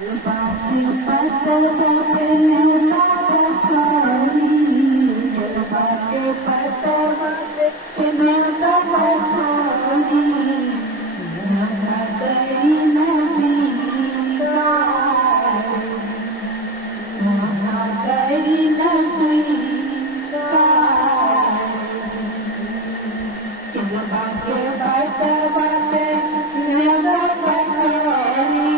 बाकी पता न्योता पठानी जलवा के पता न्योता पठानी न्योता करी नसीबा न्योता करी नसीबा जलवा के पता न्योता पठानी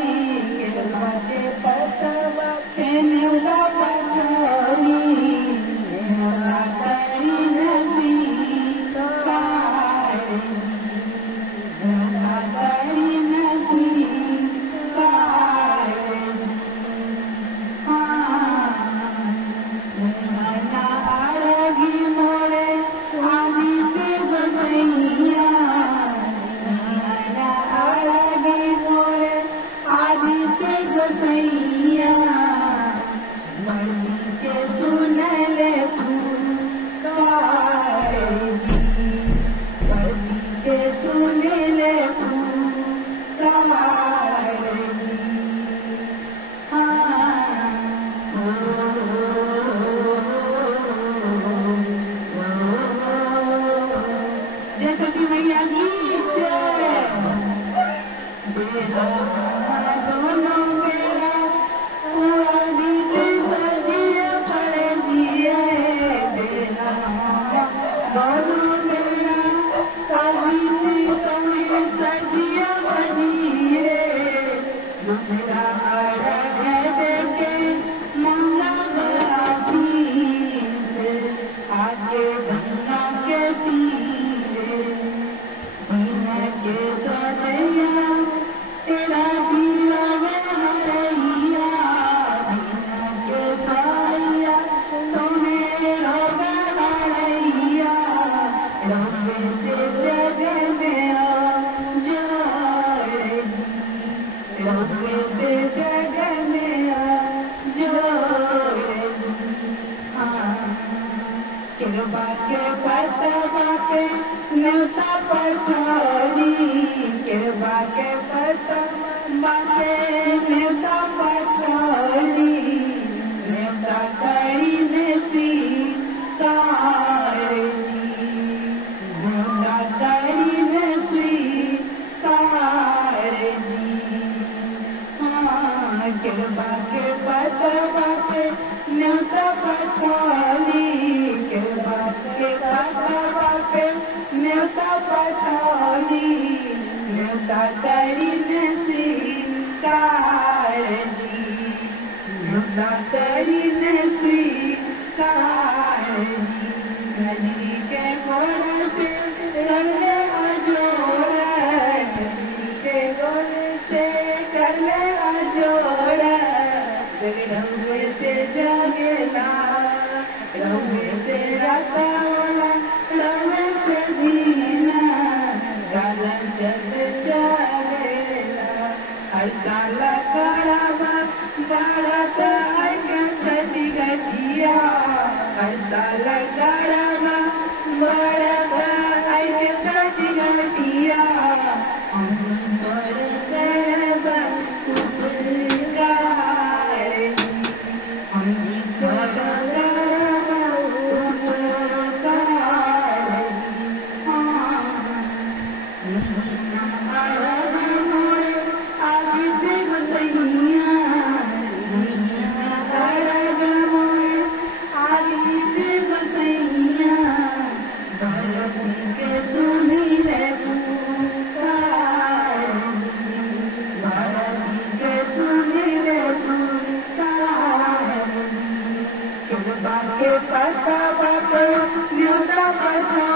न्योता पठानी कृपा के पता न्योता पठानी न्योता करी नसीकार जी न्योता करी नसीकार जी कृपा के पता न्योता पठानी कृपा के पता न्योता पठानी न्योता करी नसीकार जी न्योता करी नसीकार जी नजरी के गोड़ से कर ले अजोड़ नजरी के गोड़ से कर ले अजोड़ जग रहुए से जगेला रहुए से जाता वाला रहुए से दीना गाला जग चलेला हर साल करावा भारत आएगा छठी घटिया हर साल करावा भारत आएगा छठी घटिया पता न्योता पठानी